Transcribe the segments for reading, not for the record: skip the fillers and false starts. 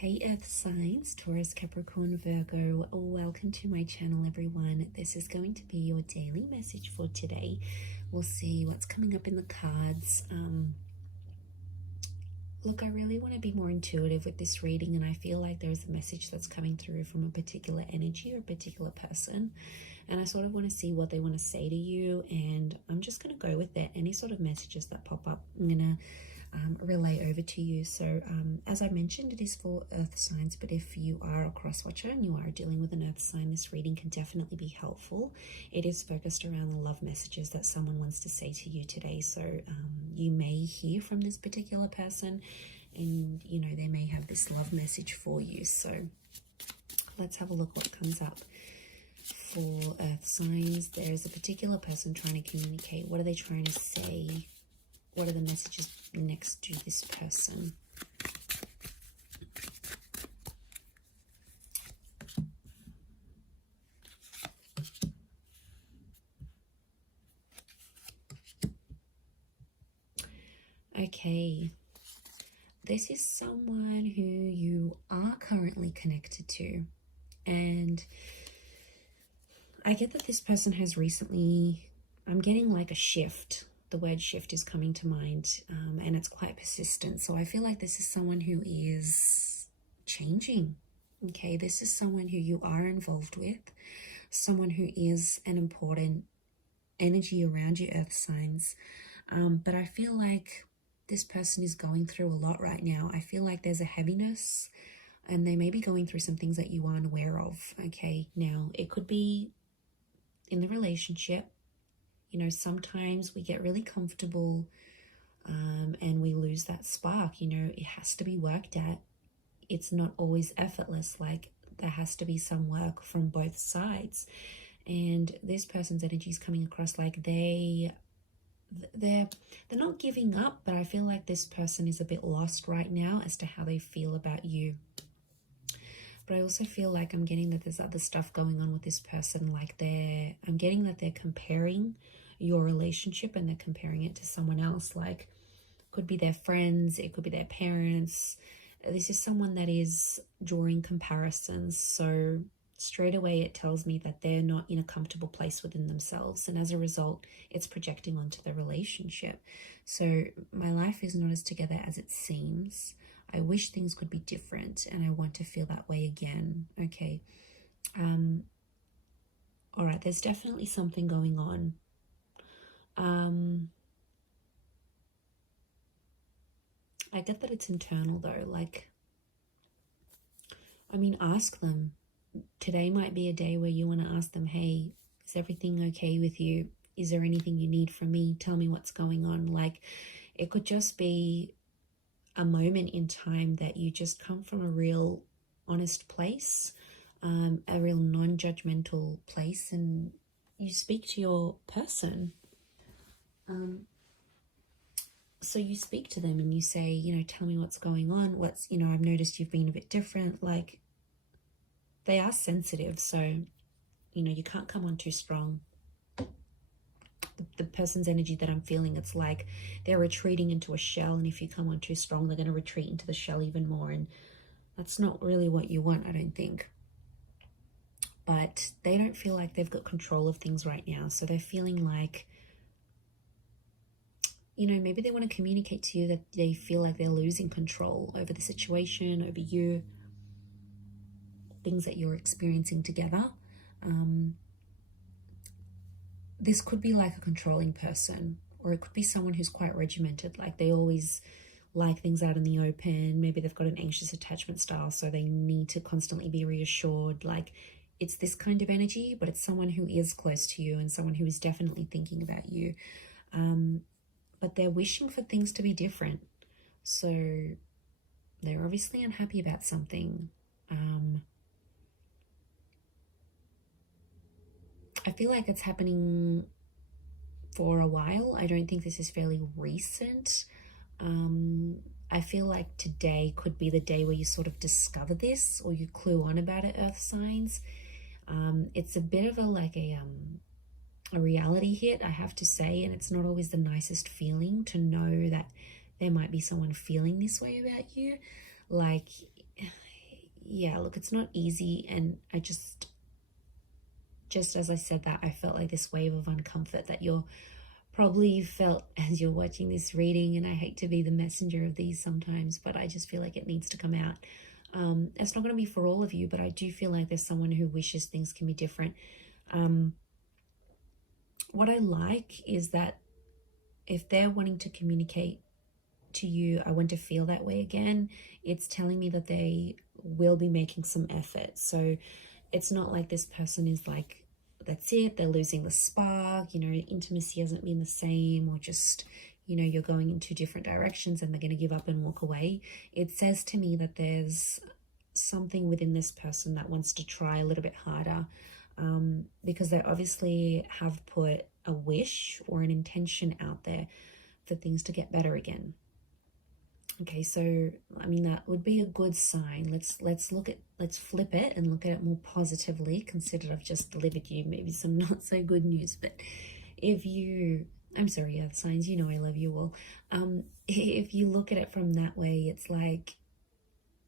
Hey Earth signs, Taurus, Capricorn, Virgo, welcome to my channel everyone. This is going to be your daily message for today. We'll see what's coming up in the cards. Look, I really want to be more intuitive with this reading, and I feel like there's a message that's coming through from a particular energy or a particular person, and I sort of want to see what they want to say to you, and I'm just going to go with it. Any sort of messages that pop up, I'm going to relay over to you. So as I mentioned, it is for earth signs, but if you are a cross watcher and you are dealing with an earth sign, this reading can definitely be helpful. It is focused around the love messages that someone wants to say to you today. So you may hear from this particular person, and you know, they may have this love message for you. So let's have a look what comes up for earth signs. There is a particular person trying to communicate. What are they trying to say? What are the messages next to this person? Okay, this is someone who you are currently connected to, and I get that this person has recently, I'm getting like a shift. The word shift is coming to mind, and it's quite persistent. So I feel like this is someone who is changing. Okay, this is someone who you are involved with, someone who is an important energy around you, earth signs. But I feel like this person is going through a lot right now. I feel like there's a heaviness, and they may be going through some things that you aren't aware of. Okay, now it could be in the relationship. You know, sometimes we get really comfortable and we lose that spark. You know, it has to be worked at. It's not always effortless. Like, there has to be some work from both sides. And this person's energy is coming across like they're not giving up, but I feel like this person is a bit lost right now as to how they feel about you. But I also feel like I'm getting that there's other stuff going on with this person. Like I'm getting that they're comparing your relationship and they're comparing it to someone else. Like, could be their friends, it could be their parents. This is someone that is drawing comparisons. So straight away it tells me that they're not in a comfortable place within themselves, and as a result it's projecting onto the relationship. So my life is not as together as it seems. I wish things could be different, and I want to feel that way again. Okay. All right, there's definitely something going on. I get that it's internal though. Like, I mean, ask them. Today might be a day where you want to ask them, hey, is everything okay with you? Is there anything you need from me? Tell me what's going on. Like, it could just be a moment in time that you just come from a real honest place, a real non-judgmental place, and you speak to your person. So you speak to them and you say, you know, tell me what's going on. You know, I've noticed you've been a bit different. Like, they are sensitive, so, you know, you can't come on too strong. The person's energy that I'm feeling, it's like they're retreating into a shell, and if you come on too strong, they're going to retreat into the shell even more, and that's not really what you want, I don't think. But they don't feel like they've got control of things right now, so they're feeling like, you know, maybe they want to communicate to you that they feel like they're losing control over the situation, over you, things that you're experiencing together. This could be like a controlling person, or it could be someone who's quite regimented. Like, they always like things out in the open. Maybe they've got an anxious attachment style, so they need to constantly be reassured. Like, it's this kind of energy, but it's someone who is close to you and someone who is definitely thinking about you. But they're wishing for things to be different. So they're obviously unhappy about something. I feel like it's happening for a while. I don't think this is fairly recent. I feel like today could be the day where you sort of discover this, or you clue on about it, earth signs. It's a bit of a reality hit, I have to say, and it's not always the nicest feeling to know that there might be someone feeling this way about you. Like, yeah, look, it's not easy. And I just as I said that, I felt like this wave of uncomfort that you're probably felt as you're watching this reading. And I hate to be the messenger of these sometimes, but I just feel like it needs to come out. It's not going to be for all of you, but I do feel like there's someone who wishes things can be different. What I like is that if they're wanting to communicate to you, I want to feel that way again, it's telling me that they will be making some effort. So it's not like this person is like, that's it, they're losing the spark, you know, intimacy hasn't been the same, or just, you know, you're going in two different directions and they're going to give up and walk away. It says to me that there's something within this person that wants to try a little bit harder, because they obviously have put a wish or an intention out there for things to get better again. Okay, so I mean, that would be a good sign. Let's flip it and look at it more positively. Consider I've just delivered you maybe some not so good news, but if you, I'm sorry, earth signs, you know I love you all. If you look at it from that way, it's like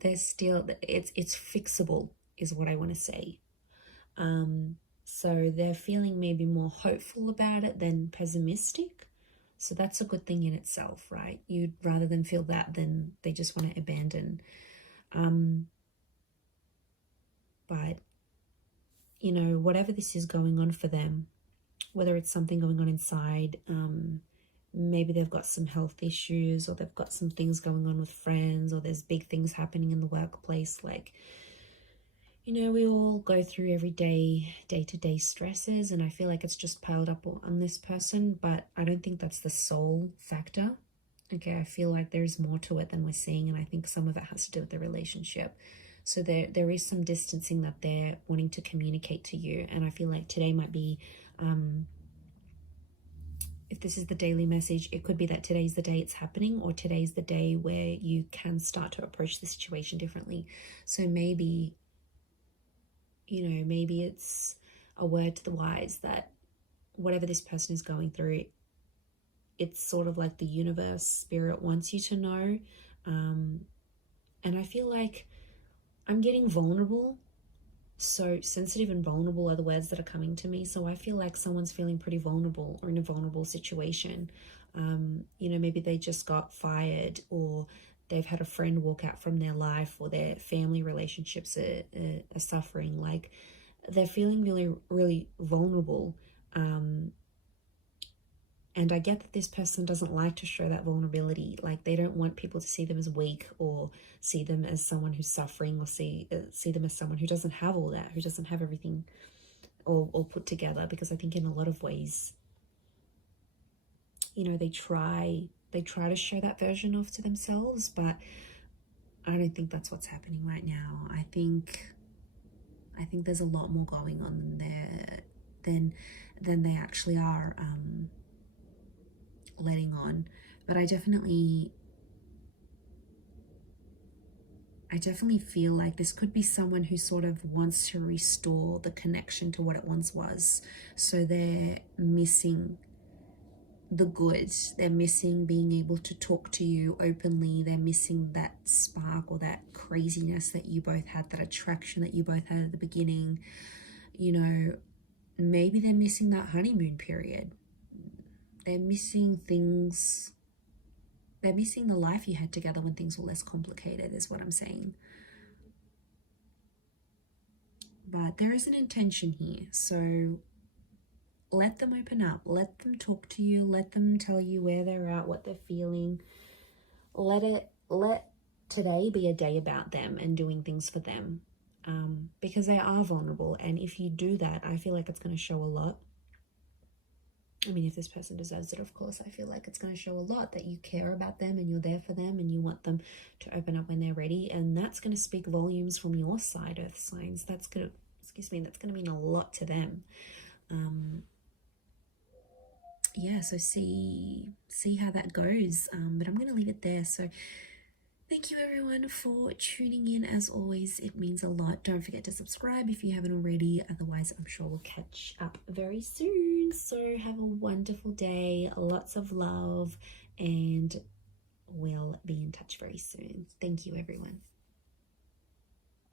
there's still, it's fixable is what I want to say. So they're feeling maybe more hopeful about it than pessimistic. So that's a good thing in itself, right? You'd rather than feel that than they just want to abandon. But, you know, whatever this is going on for them, whether it's something going on inside, maybe they've got some health issues, or they've got some things going on with friends, or there's big things happening in the workplace. Like, you know, we all go through every day-to-day stresses, and I feel like it's just piled up on this person, but I don't think that's the sole factor. Okay, I feel like there's more to it than we're seeing, and I think some of it has to do with the relationship. So there is some distancing that they're wanting to communicate to you, and I feel like today might be, if this is the daily message, it could be that today's the day it's happening, or today's the day where you can start to approach the situation differently. So maybe, you know, maybe it's a word to the wise that whatever this person is going through, it's sort of like the universe, spirit wants you to know. And I feel like I'm getting vulnerable. So sensitive and vulnerable are the words that are coming to me. So I feel like someone's feeling pretty vulnerable or in a vulnerable situation. You know, maybe they just got fired, or they've had a friend walk out from their life, or their family relationships are suffering. Like, they're feeling really, really vulnerable. And I get that this person doesn't like to show that vulnerability. Like, they don't want people to see them as weak, or see them as someone who's suffering, or see them as someone who doesn't have all that, who doesn't have everything all put together. Because I think in a lot of ways, you know, they try to show that version of to themselves, but I don't think that's what's happening right now. I think there's a lot more going on than they actually are letting on. But I definitely feel like this could be someone who sort of wants to restore the connection to what it once was. So they're missing the good. They're missing being able to talk to you openly. They're missing that spark or that craziness that you both had, that attraction that you both had at the beginning. You know, maybe they're missing that honeymoon period. They're missing things. They're missing the life you had together when things were less complicated, is what I'm saying. But there is an intention here. So let them open up. Let them talk to you. Let them tell you where they're at, what they're feeling. Let today be a day about them and doing things for them. Because they are vulnerable. And if you do that, I feel like it's going to show a lot. I mean, if this person deserves it, of course, I feel like it's going to show a lot that you care about them and you're there for them and you want them to open up when they're ready. And that's going to speak volumes from your side, earth signs. That's going to mean a lot to them. Yeah, so see how that goes. But I'm going to leave it there. So thank you everyone for tuning in. As always, it means a lot. Don't forget to subscribe if you haven't already. Otherwise, I'm sure we'll catch up very soon. So have a wonderful day, lots of love, and we'll be in touch very soon. Thank you everyone.